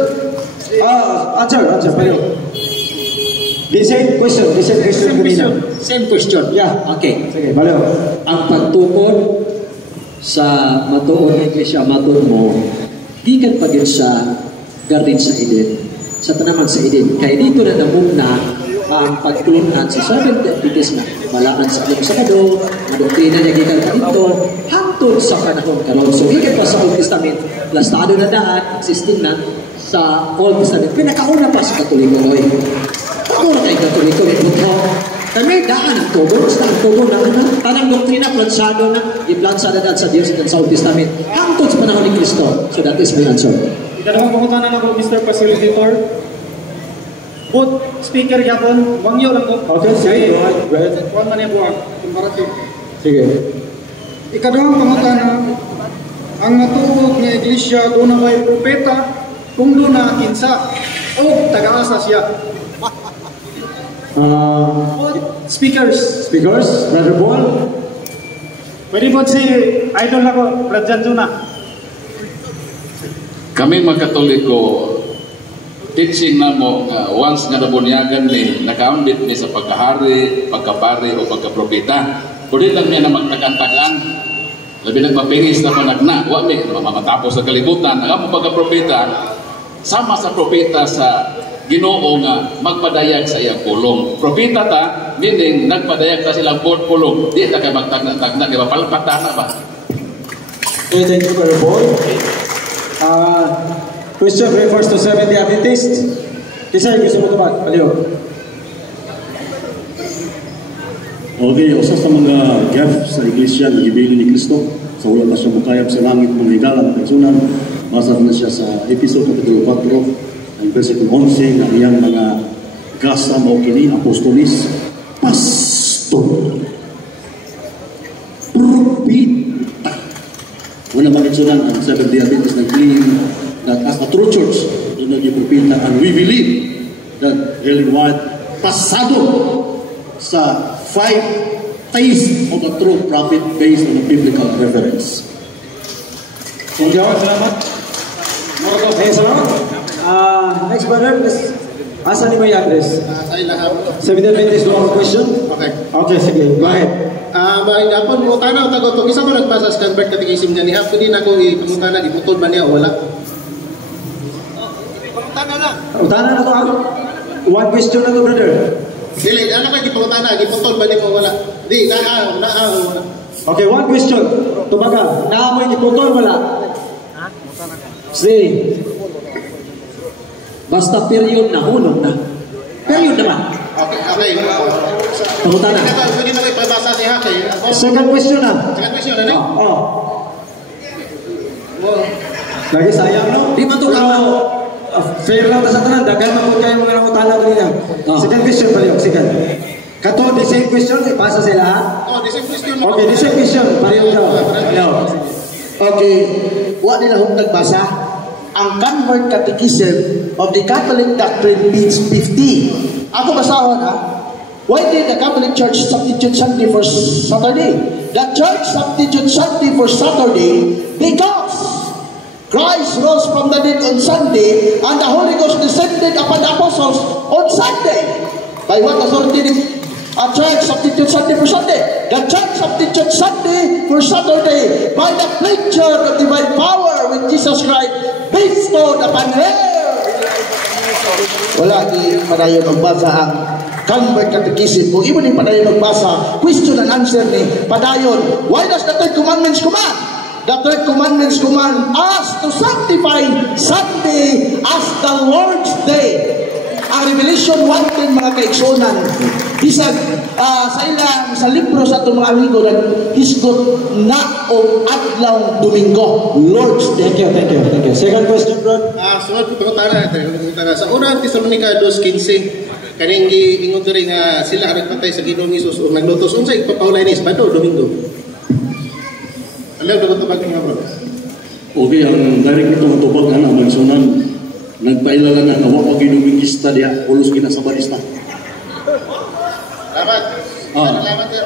Answer, Payo. The same question kanina. Same question. Yeah. Okay. Sige, Payo. Ang pagtukod sa matuon ng iglesia, matuon mo, di kan pagin sa Garden sa Eden, sa tanaman sa Eden. Kaya dito na namuna ang pagtulunan sa Seventh Adventist na malaan sa alam sa kado, madoktrina niya gikan ka dito, hangtod sa panahon karon. So, higit pa sa Old Testament, lastado na daan, existing na sa Old Testament. Pinakauna pa sa Katoliko, Loy. Ako na kayo Katoliko, ito. Kami daan ang tubo, basta ang tubo na tanang doktrina, plansado na, iplansada na sa Diyos sa Old Testament, hangtod sa panahon ni Kristo. So, that is my answer. Ikalawang pangutana na ko, Mr. Facilitator. Both speaker yapon, wangyo lang ko. Okay, sige. Go ahead. Kuan man yung buwag, comparative. Sige. Ikadawang pangutana, ang natubog nga iglesia doon na may propeta, kung doon na kinsa, o taga-asa siya. Speakers, Brother Paul. pwede po si idol ako, Brad Janjuna. Kami mga Katoliko, teaching na mo nga once nga nabunyagan ni nakaambit ni sa pagkahari, pagkapari o pagkapropeta, pwede lang niya na magtakan-takan. Labi nagmapinis na panagna, wa mi mamatapos sa kalibutan. Ang mo pagkapropeta, sama sa propeta sa Ginoo nga magpadayag sa iyang pulong. Propeta ta, meaning nagpadayag ta silang pulong. Di ta kay magtagna-tagna, kay mapalpata na ba? Okay, thank you, Brother Paul. Question refers to Seventh Adventist. Kisay, gusto mo ito ba? Paliw. Okay, usa sa mga gap sa iglesia ng gibilin ni Kristo sa wala pa siya mukayap sa langit ng higalang kaigsunan. Basa na siya sa episode kapitulo 4 ang versikulo 11 ng iyang mga gasa mo kini apostolis pastor propita. Wala magigsunan ang Seventh-day Adventist nag-claim that as a true church, doon nag-propita, and we believe that Ellen White pasado sa 5 phase of the true prophet based on a biblical reference. Thank you. Salamat. Salamat. Next brother, please. Asa ni may address? Seventh Adventist, one question? Okay. Okay, sige. Go ahead. May dapat mo tanaw tago to isa ko nagpasa sa convert catechism niya niya pwede na ko ipangutana iputol ba niya o wala. Utana na to ako. One question na to, brother. Dili ana kay ipangutana iputol ba niya o wala. Di na wala. Okay, one question. Tumaga, naamoy ni putol wala? Say. Basta period na, hulog na. Period naman. Okay. Pangutana. Pwede na kayo pabasa si Hake. Second question na. Second question na rin? Lagi sayang, no? Di man to fair lang sa tanan. Dagan man kayo mga utana kanina. Second question pa rin. Second. Kato, the same question, ipasa sila. The same question. Okay, the same question. Pareho daw. Okay. Wa nila hong nagbasa. Ang Convert Catechism of the Catholic Doctrine, page 50. Ako basahon ha. Why did the Catholic Church substitute Sunday for Saturday? The Church substitute Sunday for Saturday because Christ rose from the dead on Sunday and the Holy Ghost descended upon the apostles on Sunday. By what authority did a church substitute Sunday for Sunday? The church substitute Sunday for Saturday by the picture of divine power with Jesus Christ bestowed upon her. Wala di padayon magbasa ang Convert Catechism. Kung ibo ni padayon magbasa, question and answer ni padayon. Why does the Third Commandments command? The Third Commandments command us to sanctify Sunday as the Lord's Day. Ang Revelation 1:10 mga kaigsunan, bisag sa ilang sa libro sa itong mga amigo hisgot na o adlaw Domingo, Lord's Day. Thank you. Second question, bro. Sunod pangutana natin. Sa unang Tesalonica 2:15, kaning giingon diri nga sila nagpatay sa Ginoong Hesus o naglutos unsay ipapahulay ni Sabado Domingo. Alam ko tubag nga bro. Okay, ang direct itong tubag na magsunan nagpailala na nawa pag ginumingista diya ulos gina sa barista. Salamat.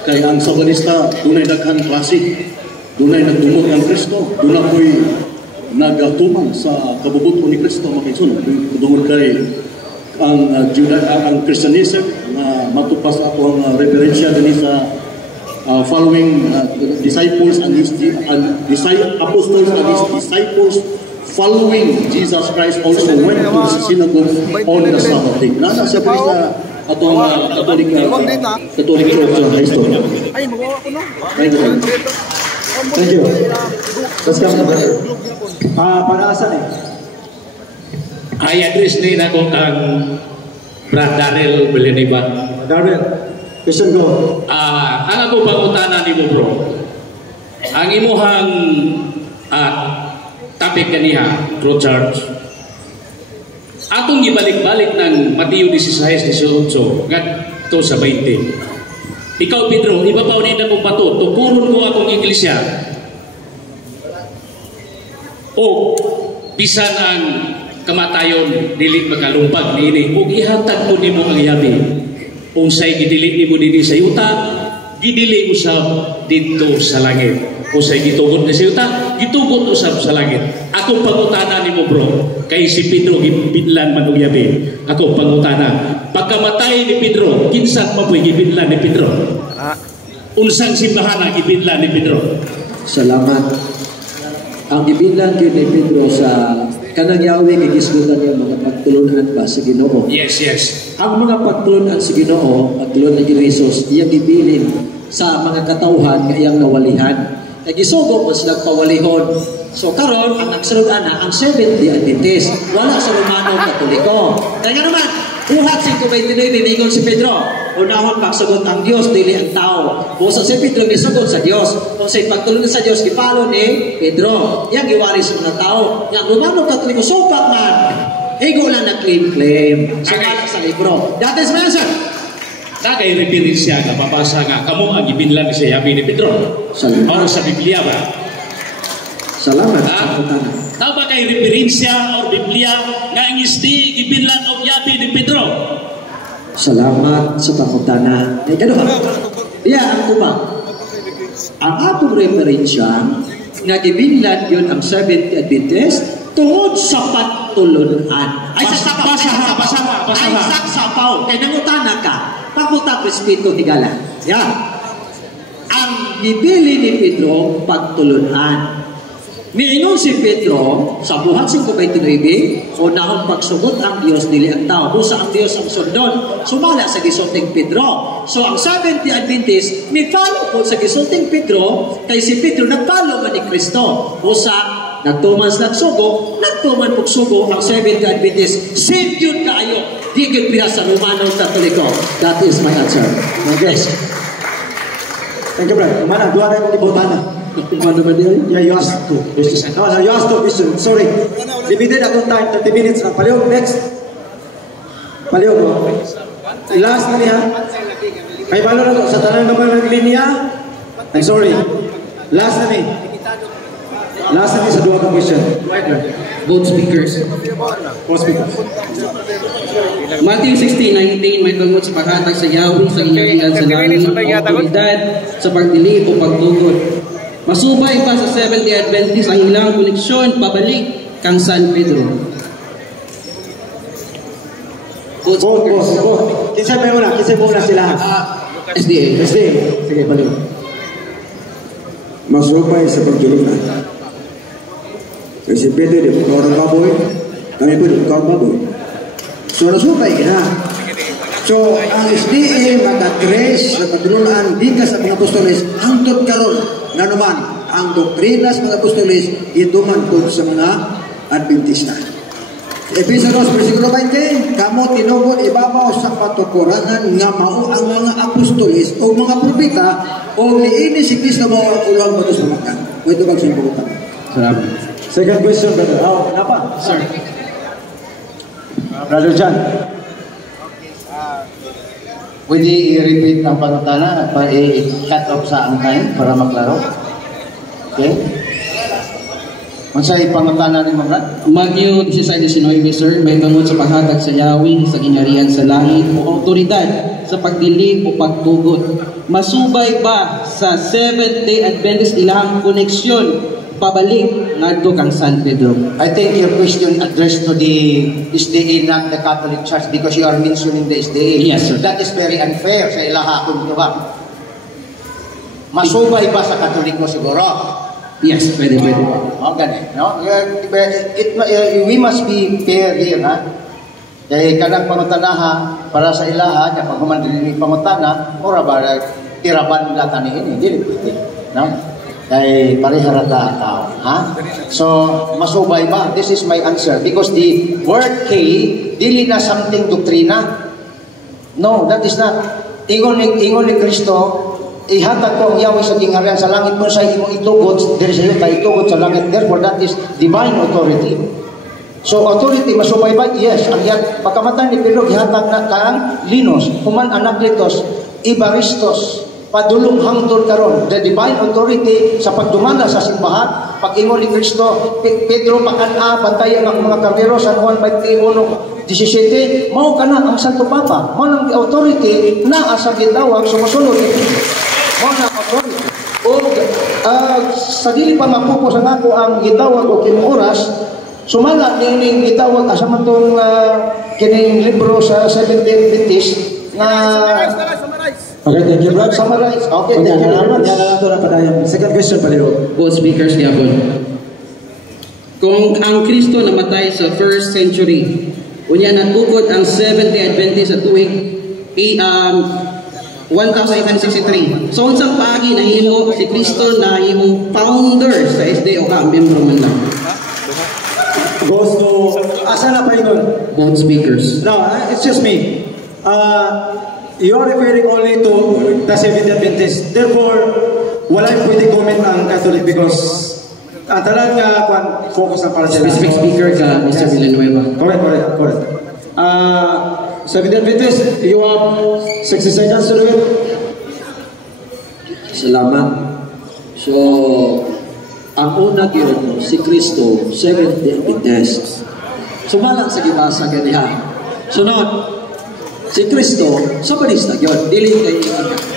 Kaya ang Sabanista dunay daghan klase, dunay nagdumog ang Kristo, dunay ko'y nagatuman sa kabubuto ni Kristo makaisunod. Tungod kay ang Christianism na matupas ako ang referensya din sa following disciples and apostles and his disciples following Jesus Christ also went to the synagogue on the Sabbath day. Nasa siya pa sa atong Catholic Church sa history. Ay, magawa ko no. Thank you. Let's come to brother. Para asan eh? Ay address ni na kung ang Brad Darrell Beleniba. Darrell, question go. Ang ako pangutana ni mo bro. Ang imuhang topic kaniha, true church. Atong gibalik-balik ng Mateo 16:18 ngadto sa 20. Ikaw Pedro, ibabaw ni akong bato, tukuron ko akong iglesia. O bisan ang kamatayon dili makalumpag niini ug ihatag ko nimo ang yabi. Unsay gidili nimo dinhi sa yuta, gidili usab didto sa langit. Unsay gitugot ni sa yuta, gitugot usab sa langit. Ako pangutana nimo bro, kay si Pedro gibidlan man og yabi. Ako pangutana, pagkamatay ni Pedro, kinsa pa puy gibidlan ni Pedro? Unsang simbahan gibidlan ni Pedro? Salamat. Ang gibidlan gyud ni Pedro sa kanang Yahweh gigisgutan niya mga pagtulunan ba sa Ginoo. Yes, yes. Ang mga pagtulunan sa Ginoo, pagtulunan ni Jesus, iyang gibilin sa mga katawhan nga iyang nawalihan. Kaya gisugo mo silang pawalihon. So karon ang nagsulod ana ang Seventh-day Adventist, wala sa Romano Katoliko. Kaya naman, buhat 5:29 biningon si Pedro. Unahon pagsugot ang Dios dili ang tao. Busa si Pedro gisugot sa Dios. Kung sa pagtulong sa Dios gipalo ni Pedro. Yang giwari sa mga tao. Yang Romano Katoliko supak man. Ego lang na claim. So sa libro. That is my answer. Nagay referensya nga babasa nga kamo ang gibinlan sa yabi ni Pedro. Salamat. Sa Biblia ba? Salamat. Tama kay referensya or Biblia nga ang isdi gibinlan og yabi ni Pedro. Salamat sa pangutana. Ay kaduha. Iya ang tuba. Ang atong referensya nga gibinlan yun ang Seventh-day Adventist tungod sa patulunan. Ay sa basaha. Ay sa sapaw. Kaya nangutana ka. Pagbuta Espiritu higala. Yeah. Ang gibili ni Pedro pagtulunan. Miingon si Pedro sa buhat 5:29, unahon pagsugot ang Dios dili ang tao. Busa ang Dios ang sundon. Sumala sa gisulting Pedro. So ang Seventh-day Adventist mi follow po sa gisulting Pedro kay si Pedro nagfollow man ni Kristo. Busa nagtuman sa nagsugo, nagtuman pug sugo ang Seventh-day Adventist. Same yun kaayo. Di gyud pira sa Romano Katoliko. That is my answer. Yes. Thank you, brother. Mana dua na ibutana. Yeah, you asked two questions. No, you asked two questions. Sorry. Limited akong time, 30 minutes na. Palihog, next. Palihog. Last na niya. May balo na to. Sa tanang naman ng linya. I'm sorry. Last na ni. Last na ni sa dua kong question. Both speakers. Both speakers. Matthew 16:19 may tungod sa paghatag sa Yahweh sa inyong hingan sa langit o otoridad sa pagdili o pagtugod. Masubay pa sa Seventh-day Adventist ang ilang koneksyon pabalik kang San Pedro. Both. Kinsa mo na sila? SDA. Sige, balik. Masubay sa pagtulunan. Kasi Pedro di mo orang baboy, kami pun orang baboy. So nasubay ka na. So ang SDA mag-address sa pagtulunan di ka sa mga apostoles hangtod karon nga naman ang doktrina sa mga apostoles ituman po sa mga Adventista. Episode 2, versikulo 20, kamo tinugod ibabaw sa patukurangan nga mao ang mga apostoles o mga propeta o liini si Kristo mo ang ulang batos pamakan. Ito kang simputan. Salamat. Second question, brother. Kenapa? Sir. Brother John. Pwede i-repeat ang pangutana at i-cut off sa ang time para maklaro? Okay? Mansay pangutana ni Brad? Matthew 16:19, sir, may bangon sa paghatag sa Yahweh sa gingharian sa langit o autoridad sa pagdili o pagtugot. Masubay ba sa Seventh-day Adventist ilang koneksyon pabalik ngadto kang San Pedro? I think your question addressed to the SDA, not the Catholic Church, because you are mentioning the SDA. Yes, sir. That is very unfair sa ilaha kung ito ba. Masubay ba sa Katoliko siguro? Yes, pwede. Oh, ganun. No? We must be fair here, ha? Kaya kanang pangutanaha para sa ilaha, kaya pag humandili pangutana, mura ba, tiraban data ni ini, hindi pwede. No? Kaya parihara tao. Ha? So, masubay ba? This is my answer. Because the word K, dili na something doktrina. No, that is not. Ingon ni Kristo, ihatag ko ang Yahweh sa gingharian sa langit mo sa imo itugot, diri sa iyo tayo itugot sa langit. Therefore, that is divine authority. So, authority, masubay ba? Yes. Ang pagkamatay ni Pedro, ihatag na kang Linos, Human Anaklitos, Ibaristos, padulong hangtod karon, the divine authority sa pagdumana sa simbahan. Pag-ingon ni Kristo, Pedro pakana, bantayan ang mga kardero, San Juan 21:17, mao ka na ang Santo Papa, mao nang authority na asa gitawag sumusunod. Mao na authority. O sa dili pa mapupos ang ako ang gitawag o kinuoras, sumala ning gitawag asa man tong kining libro sa Seventh-day Adventist na Okay, thank you, Brad. Summarize. Okay, thank you very much. Second question pa rin. Both speakers yapon. Kung ang Kristo namatay sa 1st century, unya natukod ang Seventh-day Adventist sa tuig 1863. So unsang paagi nahimo si Kristo na himong founder sa SDA o ka membro man lang? Goes to asa na pa yun? Both speakers. No, it's just me. You are referring only to the Seventh-day Adventist. Therefore, wala yung pwede comment ang Catholic because ang talan nga focus na para sila. Specific speaker ka, Mr. Villanueva. Correct. Seventh-day Adventist, you have 60 seconds to do it. Salamat. So, ang una yun, si Kristo, Seventh-day Adventist. Sumalang sa gibasa ganiha. Sunod, si Kristo, sabanista yun. Dili kay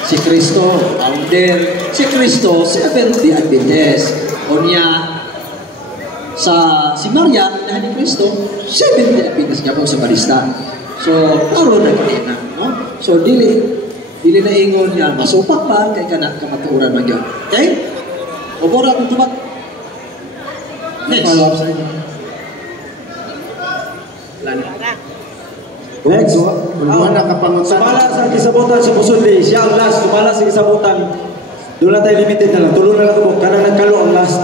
si Kristo, founder. Si Kristo, Seventh-day Adventist. O niya, si Maria, na ni Kristo, Seventh-day Adventist niya pong sabanista. So, klaro na kanina. No? So, dili na ingon niya, masupak pa, kay kanak kamaturan man yun. Okay? O bora kung tumak. Next. Follow-up sa inyo. Next, sumala sa gisabutan sa pusod day. Siya ang last, sumala sa gisabutan. Doon na tayo limited na lang. Tulo na lang ko. Kanang nagkalo ang last.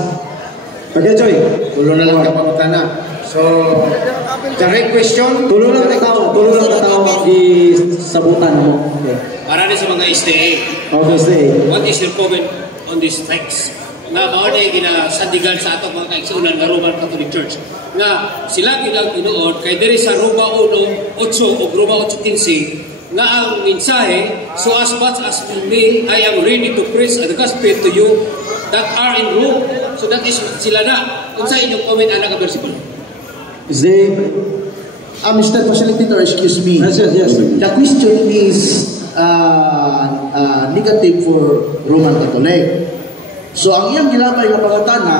Pag-enjoy. Tulo na lang kapangutan na. So, direct question. Tulo lang katao ang gisabutan mo. Okay. Para sa mga SDA. Okay, stay. What is your comment on this text? Nga maunay ginasandigan sa atong mga kaigsunan nga Roman Catholic Church. Nga sila gilang tinuod kay diri sa Roma 1:8 o Roma 8:15 nga ang mensahe, so as much as me, I am ready to preach the gospel to you that are in Rome. So that is sila na. Kung sa inyong comment ana ka bersikulo. Is there Mr. Facilitator, excuse me. Yes. The question is negative for Roman Catholic. So ang iyang gilabay nga pangutana,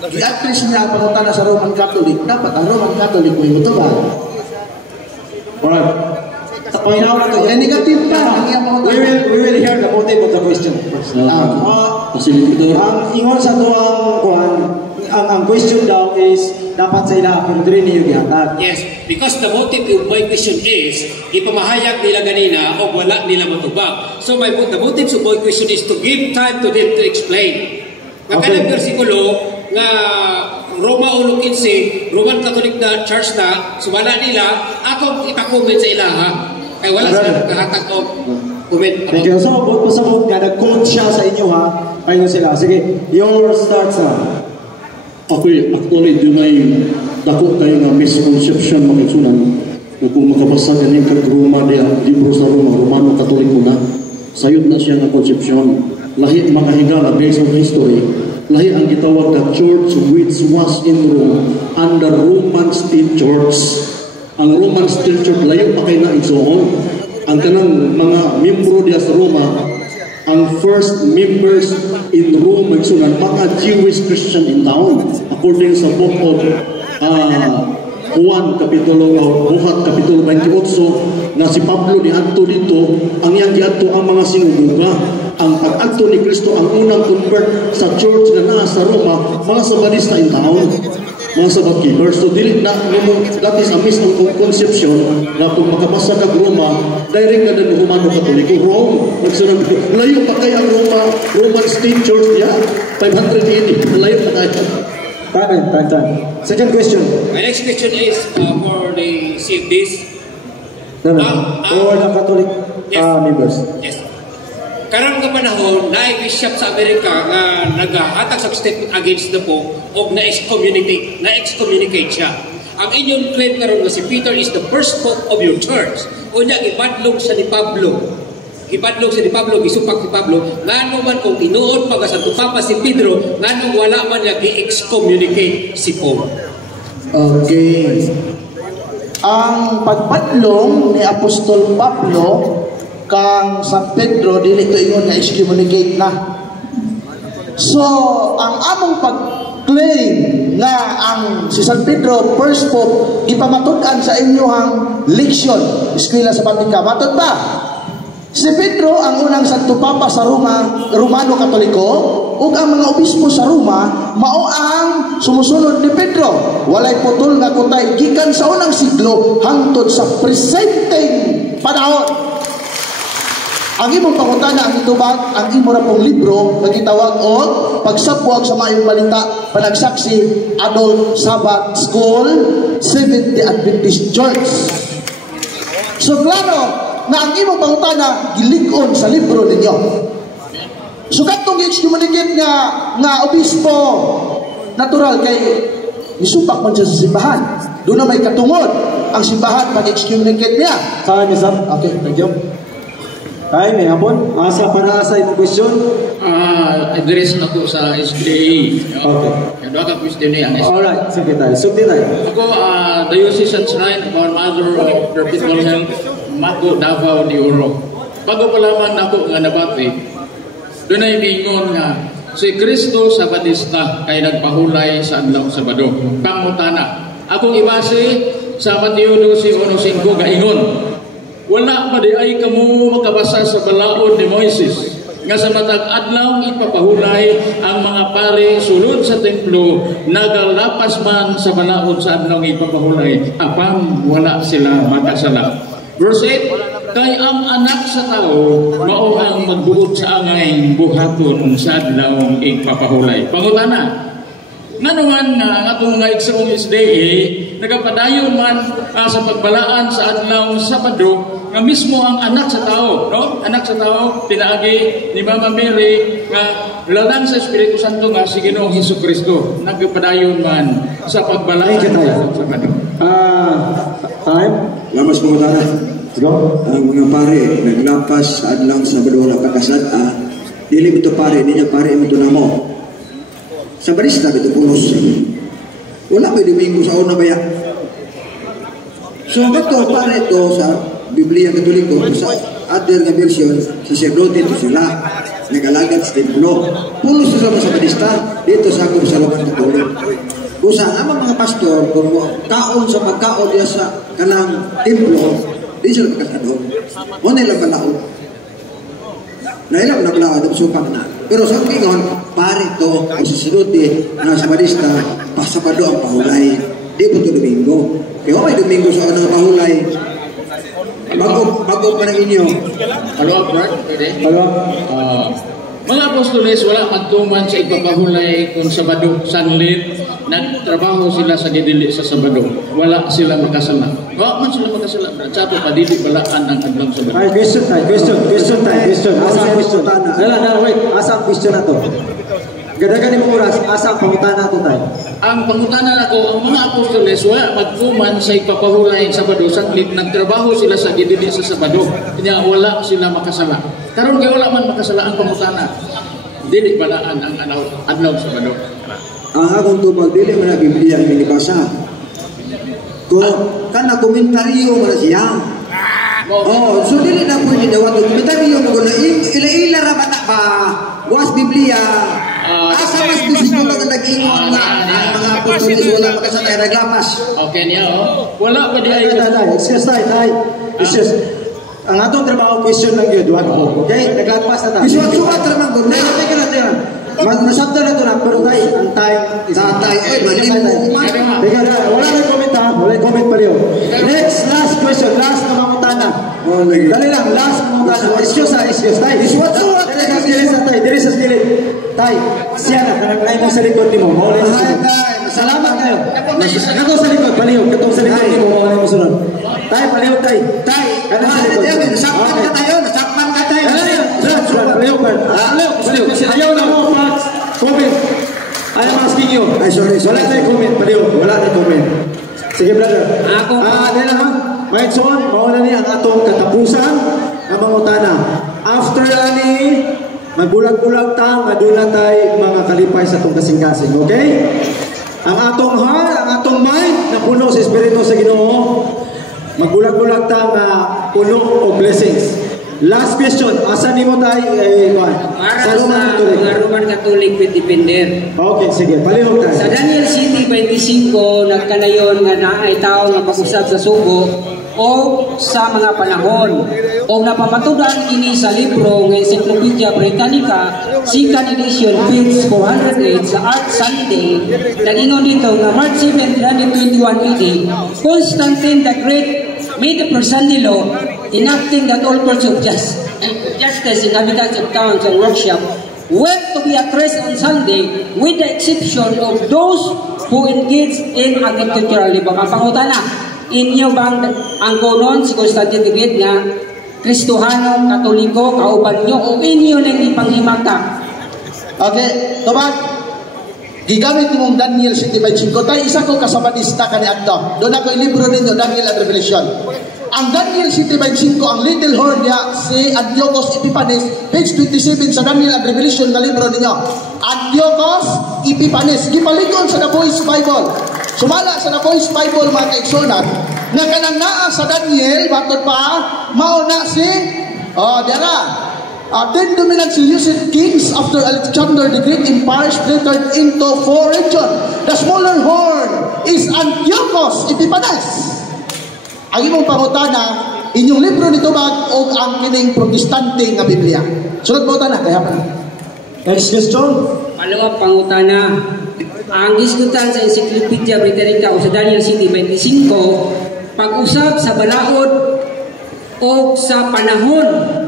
i-address niya ang pangutana sa Roman Catholic, dapat ang Roman Catholic mo imutuban. Alright. Panginaw na to. Negative pa ang iyang pangutana. We will hear the motive of the question first. Ang ingon sa tuwang ang question daw is dapat sa ila pero diri niyo gihatag. Yes, because the motive of my question is ipamahayag nila ganina o wala nila matubag. So the motive of my question is to give time to them to explain. Nga kanang bersikulo nga Roma 1:15, Roman Catholic na Church na sumala nila akong ipa-comment sa ilaha. Kay wala sila kahatag o comment. Thank you. So, pasabot nga nag-quote siya sa inyo ha. Ayun sila. Sige, your starts na. Actually, dunay dako kayo nga misconception mga igsunan kung makabasa ganin kag Roma dia, libro sa Roma, Romano Katoliko na, sayod na siya nga konsepsyon. Lahi makahigala based on history. Lahi ang gitawag na church which was in Rome under Roman State Church. Ang Roman State Church layo pa kay na igsoon. Ang kanang mga membro diya sa Roma, ang first members in Rome magsunan mga Jewish Christian in town according sa book of Juan Kapitulo 28 na si Pablo ni adto dito ang iyang giadto ang mga sinuguga. Ang pag-adto ni Kristo ang unang convert sa church na naa sa Roma, mga sabadista in town, mga sabat keepers. So dili na that is a misconception na kung makabasa ka Roma, direct na din Romano Katoliko. Rome, layo pa kay ang Roman State Church niya, 500 AD, layo pa kay. Time. Second question. My next question is for the CFDs. For the Catholic members. Yes. Karang nga panahon, na-bishop sa Amerika nga naghatag sa statement against the Pope o na-excommunicate siya. Ang inyong claim karon nga si Peter is the first Pope of your church. Unya, ipadlong sa ni Pablo. Gisupak ni Pablo, ngano man kung tinuod pa sa Papa si Pedro, ngano wala man niya gi-excommunicate si Pope. Okay. Ang pagpadlong ni Apostol Pablo kang San Pedro dili to ingon nga excommunicate na. So, ang among pag-claim na ang si San Pedro first Pope ipamatud-an sa inyohang leksyon, eskwela sa Batika. Matud ba? Si Pedro ang unang Santo Papa sa Romano Katoliko ug ang mga obispo sa Roma mao ang sumusunod ni Pedro. Walay putol nga kutay gikan sa unang siglo hangtod sa presenteng panahon. Ang imong pangutana ang itubag ang imo ra pong libro nga gitawag og Pagsabwag sa Maayong Balita Panagsaksi Adult Sabbath School Seventh-day Adventist Church. So klaro na ang imong pangutana gilig-on sa libro ninyo. So katong excommunicate nga obispo natural kay misupak man siya sa simbahan. Doon na may katungod ang simbahan pag-excommunicate niya. Time is up. Okay, thank you. Time, may hapon. Asa para sa imong question? Address na ko sa SDA. Okay. Kaya ka question niya ang SDA. Alright, sige tayo. Sugdi tayo. Ako, Diocesan Shrine of Our Mother of Perpetual Health, Mago, Davao, de Oro. Bago pa lamang ako nga nabati, doon ay mingon nga, si Kristo sa Batista kay nagpahulay sa adlaw Sabado. Pangutana. Akong ibase sa Mateo 12:1-5 gaingon, wala pa di ay kamo makabasa sa balaod ni Moises nga sa matag adlaw ipapahulay ang mga pare sulod sa templo nagalapas man sa balaod sa adlaw ipapahulay apang wala sila makasala. Verse 8, kay ang anak sa tao mao ang magbuot sa angay buhaton sa adlaw ipapahulay. Pangutana, nganuman nga atong nga igsoong SDA nagapadayon man sa pagbalaan sa adlaw Sabado nga mismo ang anak sa tao, no? Anak sa tao pinaagi ni Mama Mary nga lalang sa Espiritu Santo nga si Ginoong Hesukristo nagapadayon man sa pagbalaan sa Sabado. Time. Lamas pangutana. Go. Ang mga pare naglapas sa adlaw Sabado na pagkasada, dili mo to pare, di niya pare mo to namo. Sa barista ito pulos. Wala ba Domingo sa una baya? So bato pare ito sa Biblia Katoliko sa other nga version sa Sacerdote ito sila nagalagad sa templo. Pulos sa barista dito sa akong sa Laban Katolik. Kusa ang mga pastor kung kaon sa pagkaon diya sa kanang templo di sila pagkasado. Mo nila balao. Na ilang nablawan ng supang na. Pero sa kingon, pare to, o sacerdote, na sa barista, pasabado ang pahulay. Di po ito Domingo. Kaya may Domingo sa anong pahulay. Bago pa ng inyo. Follow-up, Brad? Pwede? Follow-up. Mga apostoles, wala magtuman sa ipapahulay kung Sabado, Sanlit, nagtrabaho sila sa didili sa Sabado. Wala sila makasala. Wala man sila makasala. Sabi pa, dili balaan ang adlang Sabado. Ay, question. Asa ang question? Wait. Asa ang question na to? Gadagan ni mo oras, asa ang pangutana to tayo? Ang pangutanan ako, ang mga apostoles, wala magtuman sa ipapahulay sa Sabado. Saglit, nagtrabaho sila sa gidili sa Sabado. Kanya wala sila makasala. Karon kay wala man makasala ang pangutana. Dili balaan ang adlaw sa Sabado. Ang akong tubag, dili man na Biblia ang minibasa. Kung kan na komentaryo man siya. Oh, so dili na pwede daw ang komentaryo mo kung ila-ila ra ba ba? Was Biblia. Asa mas gusto mo nga nag-ingon nga ang mga apostoles wala makasala naglapas. Okay niya, oh. Wala pa di ay. Excuse tayo. Excuse. Ang atong trabaho question lang yun, duwan ko. Okay? Naglapas na tayo. Isuat-suat naman ko. Teka lang. Masabda na ito na, pero tayo, ang time. Ay, malimu man. Teka na, wala na comment ha. Wala na comment pa rin. Next, last question. Last na mamutana. Dali lang, last na mamutana. Excuse tayo. Isuat-suat. Dili sa skillet. Tayo, siya na, kanang mo sa likod ni mo. Salamat kayo. Katong sa likod, palihog. Katong sa likod ni mo, mawala mo sunod. Tayo, palihog tayo. Tayo, kanang sa likod. Nasakpan ka tayo. Palihog ka. Ayaw na mo, Pax. Comment. I'm asking you. Ay, sorry. Wala tayo comment, palihog. Wala tayo comment. Sige, brother. Dahil ha, may son, mawala niya ang atong katapusan ng mangutana. After ani, magbulag-bulag ta, madula tayo mga kalipay sa itong kasing-kasing. Okay? Ang atong heart, ang atong mind, na puno sa Espiritu sa Ginoo, magbulag-bulag ta na puno o blessings. Last question, asa ni mo tayo? Sa Roman Catholic with Depender. Okay, sige, palihog tayo. Sa Daniel City 25, nagkanayon nga naay tao nga mag-usab sa sugo o sa mga panahon. O napamatudan ini sa libro ng Encyclopedia Britannica, 2nd edition, page 408 sa Art Sunday, nag-ingon dito nga March 7, 321 AD, Constantine the Great made a personal law enacting that all courts of justice, inhabitants of towns and workshop were to be addressed on Sunday with the exception of those who engage in agricultural labor. Ang pangutana, inyo bang ang gonon si Constantine the Great nga Kristohano, Katoliko, kauban nyo o inyo nang ipanghimaka? Okay, tubag. Gigamit mong Daniel 7:5. Tayo isa ko kasabadista ka ni Adto. Doon ako ilibro ninyo, Daniel at Revelation. Ang Daniel 7:5, ang little horn niya, si Antiochus Epiphanes, page 27 sa Daniel at Revelation na libro ninyo. Antiochus Epiphanes, gipalikon sa The Voice Bible. Sumala sa The Voice Bible, mga kaigsunan, na kanang naa sa Daniel, batod pa, mauna si, diara, 10 dominant Seleucid kings after Alexander the Great empire splintered into 4 regions. The smaller horn is Antiochus Epiphanes. Ang imong pangutana, inyong libro ni Tubag o ang kining protestante nga Biblia. Sunod pangutana, kaya pa. Next question. Palawang pangutana, ang diskutan sa Encyclopedia Britannica o sa Daniel City 25, pag-usap sa balaod o sa panahon.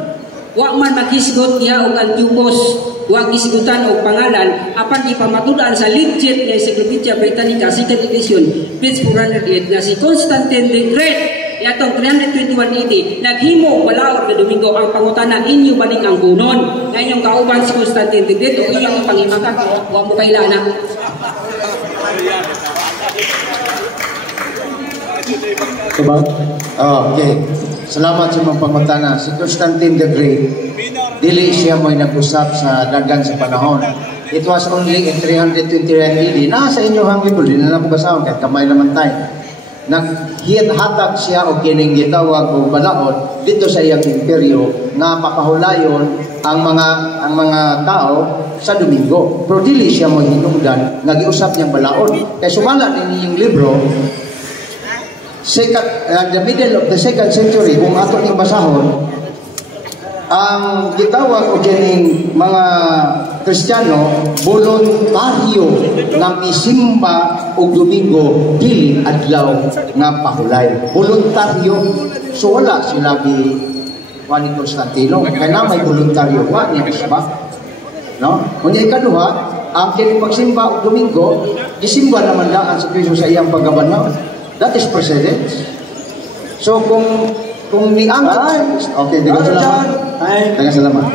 Wa man makisgot niya og Antiochus, wa kisgutan og pangalan apan ipamatudan sa legit nga Encyclopedia Britannica 2nd edition page 408 nga si Constantine the Great yatong 321 AD naghimo og balaod nga Domingo. Ang pangutana, inyo baning ang kunon nga inyong kauban si Constantine the Great o inyong pangimakan wa mo kailana? Okay. Salamat sa mga pangutana. Si Constantine the Great, dili siya mo'y nag-usap sa dagan sa panahon. It was only in 329 AD. Nasa inyo hang Bible, hindi na nakubasahon, kahit kamay naman tayo. Naghatag siya o kining gitawag o balaod dito sa iyang imperyo na papahulayon ang mga tao sa Domingo. Pero dili siya mo'y hinungdan, nag-iusap niyang balaod. Kaya sumala din yung libro, the middle of the 2nd century, kung ato ning basahon, ang gitawag o kining mga Kristiyano voluntaryo nga misimba og Domingo dili adlaw nga pahulay. Voluntaryo. So wala sila gi ni Constantino kaya na may voluntaryo wa niya ba? No? Kunya ikaduha, ang kining magsimba og Domingo, gisimba naman daan sa Kristo sa iyang paggabanaw. That is precedence. So kung niangkat, okay, daghang salamat. Daghang salamat.